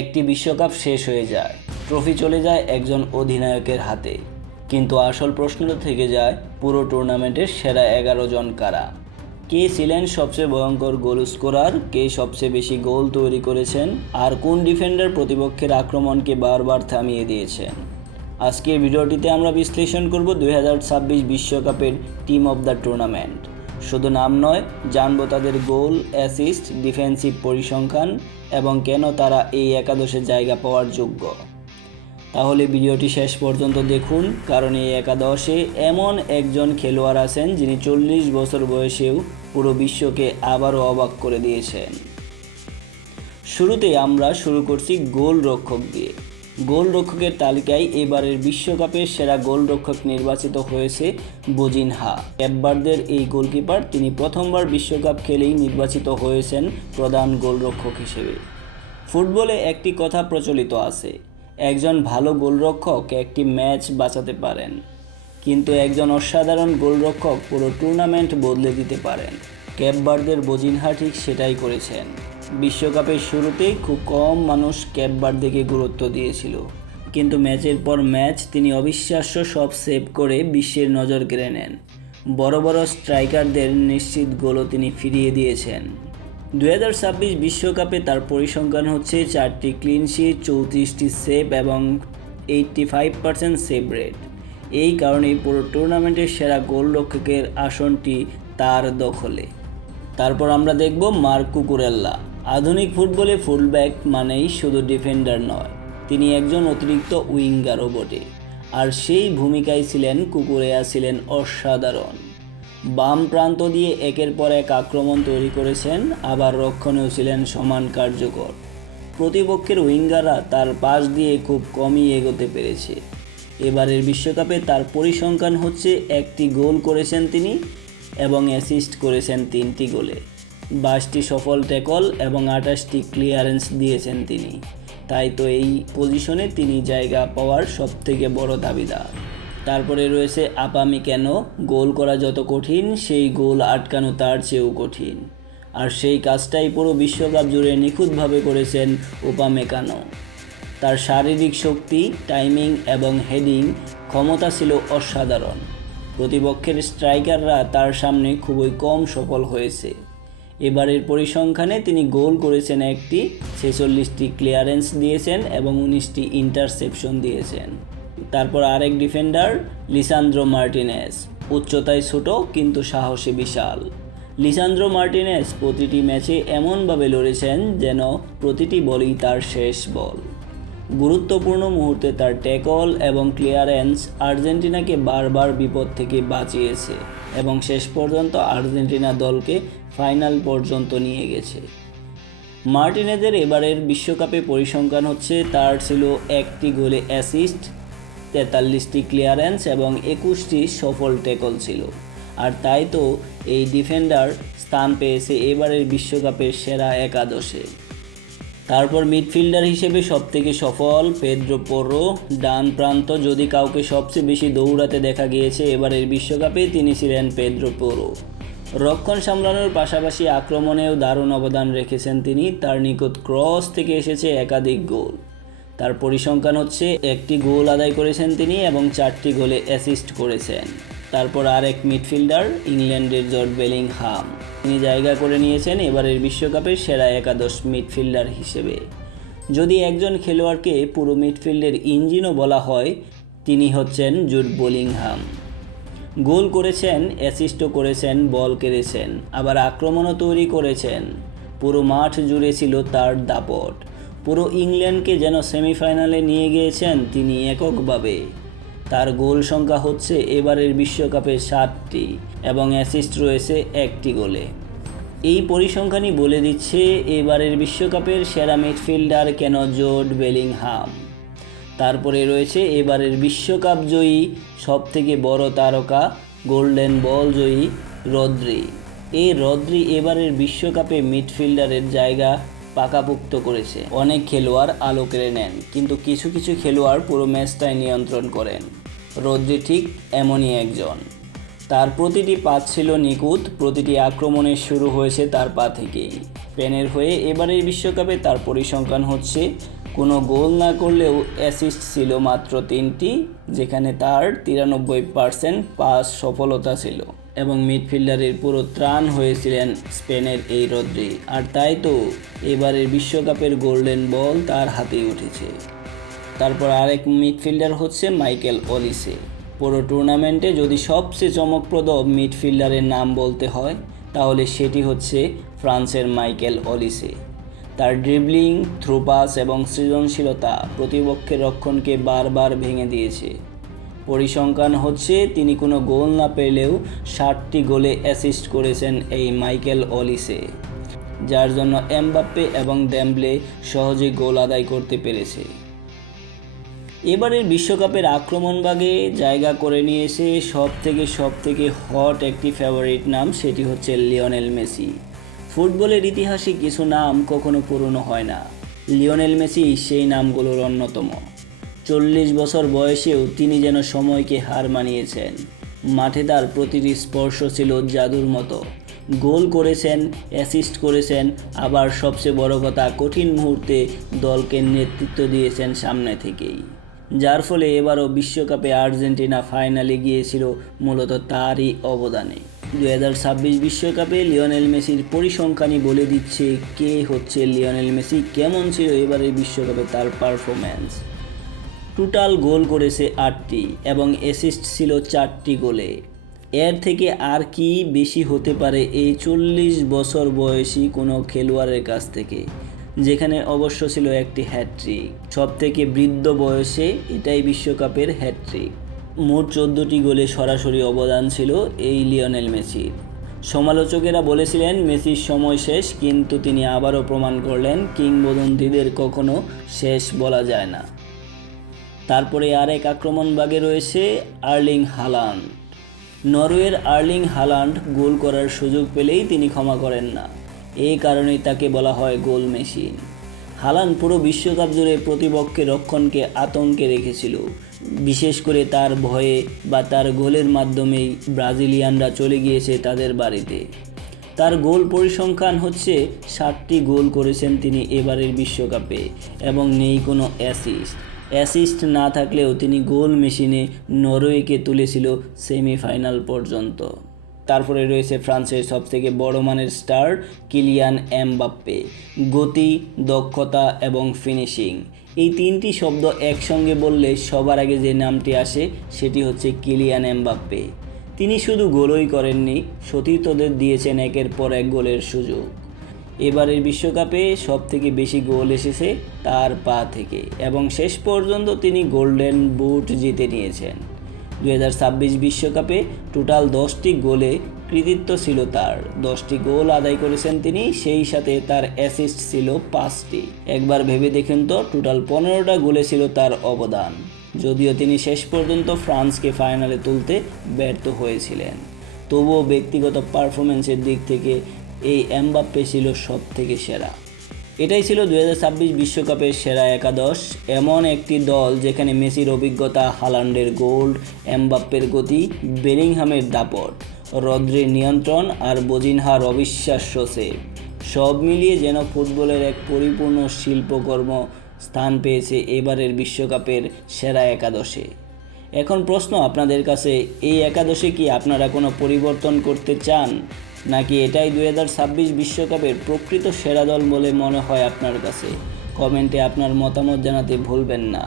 একটি বিশ্বকাপ শেষ হয়ে যায়, ট্রফি চলে যায় একজন অধিনায়কের হাতে, কিন্তু আসল প্রশ্নটা থেকে যায় পুরো টুর্নামেন্টের সেরা 11 জন কারা। কে ছিলেন সবচেয়ে ভয়ঙ্কর গোল স্কোরার, কে সবচেয়ে বেশি গোল তৈরি করেছেন, আর কোন ডিফেন্ডার প্রতিপক্ষের আক্রমণকে বারবার থামিয়ে দিয়েছেন। আজকের ভিডিওটিতে আমরা বিশ্লেষণ করব 2026 বিশ্বকাপের টিম অব দ্য টুর্নামেন্ট। শুধু নাম নয়, জানবো তাদের গোল, অ্যাসিস্ট, ডিফেন্সিভ পরিসংখ্যান এবং কেন তারা এই একাদশে জায়গা পাওয়ার যোগ্য। তাহলে ভিডিওটি শেষ পর্যন্ত দেখুন, কারণ এই একাদশে এমন একজন খেলোয়াড় আছেন যিনি 40 বছর বয়সেও পুরো বিশ্বকে আবারও অবাক করে দিয়েছেন। শুরুতেই আমরা শুরু করছি গোলরক্ষক দিয়ে। গোলরক্ষকের তালিকায় এবারের বিশ্বকাপের সেরা গোলরক্ষক নির্বাচিত হয়েছে বোজিনহা। ক্যাপ ভার্দের এই গোলকিপার, তিনি প্রথমবার বিশ্বকাপ খেলেই নির্বাচিত হয়েছেন প্রধান গোলরক্ষক হিসেবে। ফুটবলে একটি কথা প্রচলিত আছে, একজন ভালো গোলরক্ষক একটি ম্যাচ বাঁচাতে পারেন, কিন্তু একজন অসাধারণ গোলরক্ষক পুরো টুর্নামেন্ট বদলে দিতে পারেন। ক্যাপ ভার্দের বোজিনহা ঠিক সেটাই করেছেন। বিশ্বকাপের শুরুতেই খুব কম মানুষ ক্যাপ ভার্দেকে গুরুত্ব দিয়েছিল, কিন্তু ম্যাচের পর ম্যাচ তিনি অবিশ্বাস্য সব সেভ করে বিশ্বের নজর কেড়ে নেন। বড় বড় স্ট্রাইকারদের নিশ্চিত গোলও তিনি ফিরিয়ে দিয়েছেন। 2026 বিশ্বকাপে তার পরিসংখ্যান হচ্ছে 4টি ক্লিন শিট, 34টি সেভ এবং 85% সেভ রেট। এই কারণেই পুরো টুর্নামেন্টের সেরা গোলরক্ষকের আসনটি তার দখলে। তারপর আমরা দেখব মার্ক কুকুরেল্লা। আধুনিক ফুটবলে ফুলব্যাক মানেই শুধু ডিফেন্ডার নয়, তিনি একজন অতিরিক্ত উইঙ্গারও বটে। আর সেই ভূমিকায় ছিলেন কুকুরেয়া, ছিলেন অসাধারণ। বাম প্রান্ত দিয়ে একের পর এক আক্রমণ তৈরি করেছেন, আবার রক্ষণেও ছিলেন সমান কার্যকর। প্রতিপক্ষের উইঙ্গাররা তার পাশ দিয়ে খুব কমই এগোতে পেরেছে। এবারের বিশ্বকাপে তার পরিসংখ্যান হচ্ছে 1টি গোল করেছেন তিনি এবং অ্যাসিস্ট করেছেন 3টি গোলে। 22টি সফল ট্যাকল এবং 28টি ক্লিয়ারেন্স দিয়েছেন তিনি। তাই তো এই পজিশনে তিনি জায়গা পাওয়ার সবথেকে বড় দাবিদার। তারপরে রয়েছে আপামেকানো। গোল করা যত কঠিন, সেই গোল আটকানো তার চেয়েও কঠিন। আর সেই কাজটাই পুরো বিশ্বকাপ জুড়ে নিখুঁতভাবে করেছেন আপামেকানো। তার শারীরিক শক্তি, টাইমিং এবং হেডিং ক্ষমতা ছিল অসাধারণ। প্রতিপক্ষের স্ট্রাইকাররা তার সামনে খুবই কম সফল হয়েছে। এবারের পরিসংখ্যানে তিনি গোল করেছেন 1টি, 46টি ক্লিয়ারেন্স দিয়েছেন এবং 19টি ইন্টারসেপশন দিয়েছেন। তারপর আরেক ডিফেন্ডার লিসান্দ্রো মার্টিনেজ। উচ্চতায় ছোট কিন্তু সাহসে বিশাল। লিসান্দ্রো মার্টিনেজ প্রতিটি ম্যাচে এমনভাবে লড়েছেন যেন প্রতিটি বলই তার শেষ বল। গুরুত্বপূর্ণ মুহূর্তে তার ট্যাকল এবং ক্লিয়ারেন্স আর্জেন্টিনাকে বারবার বিপদ থেকে বাঁচিয়েছে এবং শেষ পর্যন্ত আর্জেন্টিনা দলকে ফাইনাল পর্যন্ত নিয়ে গেছে। মার্টিনেজের এবারের বিশ্বকাপে পরিসংখ্যান হচ্ছে, তার ছিল 1টি গোলে অ্যাসিস্ট, 43টি ক্লিয়ারেন্স এবং 21টি সফল ট্যাকল ছিল। আর তাই তো এই ডিফেন্ডার স্থান পেয়েছে এবারের বিশ্বকাপের সেরা একাদশে। তারপর মিডফিল্ডার হিসেবে সবথেকে সফল পেদ্রো পোরো। ডান প্রান্ত যদি কাউকে সবচেয়ে বেশি দৌড়াতে দেখা গিয়েছে এবারের বিশ্বকাপে, তিনি ছিলেন পেদ্রো পোরো। রক্ষণ সামলানোর পাশাপাশি আক্রমণেও দারুণ অবদান রেখেছেন তিনি। তার নিকট ক্রস থেকে এসেছে একাধিক গোল। তার পরিসংখ্যান হচ্ছে 1টি গোল আদায় করেছেন তিনি এবং 4টি গোলে অ্যাসিস্ট করেছেন। তারপর আরেক মিডফিল্ডার ইংল্যান্ডের জর্জ বেলিংহাম, তিনি জায়গা করে নিয়েছেন এবারের বিশ্বকাপের সেরা একাদশ মিডফিল্ডার হিসেবে। যদি একজন খেলোয়াড়কে পুরো মিডফিল্ডের ইঞ্জিনও বলা হয়, তিনি হচ্ছেন জুড বেলিংহাম। গোল করেছেন, অ্যাসিস্টও করেছেন, বল কেড়েছেন, আবার আক্রমণও তৈরি করেছেন। পুরো মাঠ জুড়ে ছিল তার দাপট। পুরো ইংল্যান্ডকে যেন সেমিফাইনালে নিয়ে গিয়েছেন তিনি এককভাবে। তার গোল সংখ্যা হচ্ছে এবারের বিশ্বকাপে 7টি এবং অ্যাসিস্ট রয়েছে 1টি গোলে। এই পরিসংখ্যানই বলে দিচ্ছে এবারের বিশ্বকাপের সেরা মিডফিল্ডার কেন জুড বেলিংহাম। তারপরে রয়েছে এবারের বিশ্বকাপ জয়ী সবথেকে বড় তারকা, গোল্ডেন বল জয়ী রদ্রি। এই রদ্রি এবারের বিশ্বকাপে মিডফিল্ডারের জায়গা পাকাপোক্ত করেছে। অনেক খেলোয়াড় আলো কেড়ে নেন, কিন্তু কিছু কিছু খেলোয়াড় পুরো ম্যাচটাই নিয়ন্ত্রণ করেন। রদ্রি ঠিক এমনই একজন। তার প্রতিটি পাস ছিল নিখুঁত, প্রতিটি আক্রমণের শুরু হয়েছে তার পা থেকেই। স্পেনের হয়ে এবারের বিশ্বকাপে তার পরিসংখ্যান হচ্ছে কোনো গোল না করলেও অ্যাসিস্ট ছিল মাত্র 3টি, যেখানে তার 93% পাস সফলতা ছিল। এবং মিডফিল্ডারের পুরো ত্রাণ হয়েছিলেন স্পেনের এই রদ্রি। আর তাই তো এবারের বিশ্বকাপের গোল্ডেন বল তার হাতেই উঠেছে। তারপর আরেক মিডফিল্ডার হচ্ছে মাইকেল অলিসে। পুরো টুর্নামেন্টে যদি সবচেয়ে চমকপ্রদ মিডফিল্ডারের নাম বলতে হয় তাহলে সেটি হচ্ছে ফ্রান্সের মাইকেল অলিসে। তার ড্রিবলিং, থ্রু পাস এবং সৃজনশীলতা প্রতিপক্ষের রক্ষণকে বারবার ভেঙে দিয়েছে। পরিসংখ্যান হচ্ছে তিনি কোনো গোল না পেলেও 60টি গোলে অ্যাসিস্ট করেছেন এই মাইকেল অলিসে, যার জন্য এমবাপ্পে এবং ডেম্বলে সহজে গোল আদায় করতে পেরেছে। এবারের বিশ্বকাপের আক্রমণভাগে জায়গা করে নিয়েছে সব থেকে হট একটি ফেভারিট নাম, সেটি হচ্ছে লিওনেল মেসি। ফুটবলের ইতিহাসে কিছু নাম কখনো পুরনো হয় না, লিওনেল মেসি সেই নামগুলোর অন্যতম। 40 বছর বয়সেও তিনি যেন সময়কে হার মানিয়েছেন। মাঠে তার প্রতিটি স্পর্শ ছিল জাদুর মতো। গোল করেছেন, অ্যাসিস্ট করেছেন, আবার সবচেয়ে বড় কথা কঠিন মুহূর্তে দলকে নেতৃত্ব দিয়েছেন সামনে থেকেই, যার ফলে এবারও বিশ্বকাপে আর্জেন্টিনা ফাইনালে গিয়েছিল মূলত তারই অবদানে। 2026 বিশ্বকাপে লিওনেল মেসির পরিসংখ্যানই বলে দিচ্ছে কে হচ্ছে লিওনেল মেসি, কেমন ছিল এবারের বিশ্বকাপে তার পারফরম্যান্স। টোটাল গোল করেছে 8টি এবং অ্যাসিস্ট ছিল 4টি গোলে। এর থেকে আর কি বেশি হতে পারে এই 40 বছর বয়সী কোনো খেলোয়াড়ের কাছ থেকে, যেখানে অবশ্য ছিল একটি হ্যাট্রিক। সবথেকে বৃদ্ধ বয়সে এটাই বিশ্বকাপের হ্যাট্রিক। মোট 14টি গোলে সরাসরি অবদান ছিল এই লিওনেল মেসির। সমালোচকেরা বলেছিলেন মেসির সময় শেষ, কিন্তু তিনি আবারও প্রমাণ করলেন কিংবদন্তিদের কখনো শেষ বলা যায় না। তারপরে আরেক আক্রমণভাগে রয়েছে আর্লিং হালান্ড। নরওয়ের আর্লিং হালান্ড গোল করার সুযোগ পেলেই তিনি ক্ষমা করেন না, এই কারণেই তাকে বলা হয় গোল মেশিন। হালান্ড পুরো বিশ্বকাপ জুড়ে প্রতিপক্ষের রক্ষণকে আতঙ্কে রেখেছিল, বিশেষ করে তার ভয়ে বা তার গোলের মাধ্যমেই ব্রাজিলিয়ানরা চলে গিয়েছে তাদের বাড়িতে। তার গোল পরিসংখ্যান হচ্ছে 60টি গোল করেছেন তিনি এবারের বিশ্বকাপে এবং নেই কোনো অ্যাসিস্ট না থাকলেও তিনি গোল মেশিনে নরওয়েকে তুলেছিল সেমিফাইনাল পর্যন্ত। তারপরে রয়েছে ফ্রান্সের সবথেকে বড় মানের স্টার কিলিয়ান এমবাপ্পে। গতি, দক্ষতা এবং ফিনিশিং, এই 3টি শব্দ একসঙ্গে বললে সবার আগে যে নামটি আসে সেটি হচ্ছে কিলিয়ান এমবাপ্পে। তিনি শুধু গোলই করেননি, সতীর্থদের দিয়েছেন একের পর এক গোলের সুযোগ। এবারের বিশ্বকাপে সবথেকে বেশি গোল এসেছে তার পা থেকে এবং শেষ পর্যন্ত তিনি গোল্ডেন বুট জিতে নিয়েছেন। 2026 বিশ্বকাপে টোটাল 10টি গোলে কৃতিত্ব ছিল তার। 10টি গোল আদায় করেছেন তিনি, সেই সাথে তার অ্যাসিস্ট ছিল 5টি। একবার ভেবে দেখেন তো, টোটাল 15টা গোলে ছিল তার অবদান, যদিও তিনি শেষ পর্যন্ত ফ্রান্সকে ফাইনালে তুলতে ব্যর্থ হয়েছিলেন। তবুও ব্যক্তিগত পারফরমেন্সের দিক থেকে এই এমবাপ্পে ছিল সবথেকে সেরা। এটাই ছিল 2026 বিশ্বকাপের সেরা একাদশ। এমন একটি দল যেখানে মেসির অভিজ্ঞতা, হালান্ডের গোল্ড, এমবাপ্পের গতি, বেলিংহামের দাপট, রদ্রির নিয়ন্ত্রণ আর বজিনহার অবিশ্বাস্য সেভ, সব মিলিয়ে যেন ফুটবলের এক পরিপূর্ণ শিল্পকর্ম স্থান পেয়েছে এবারের বিশ্বকাপের সেরা একাদশে। এখন প্রশ্ন আপনাদের কাছে, এই একাদশে কি আপনারা কোনো পরিবর্তন করতে চান, নাকি এটাই 2026 বিশ্বকাপের প্রকৃত সেরা দল বলে মনে হয় আপনার কাছে? কমেন্টে আপনার মতামত জানাতে ভুলবেন না।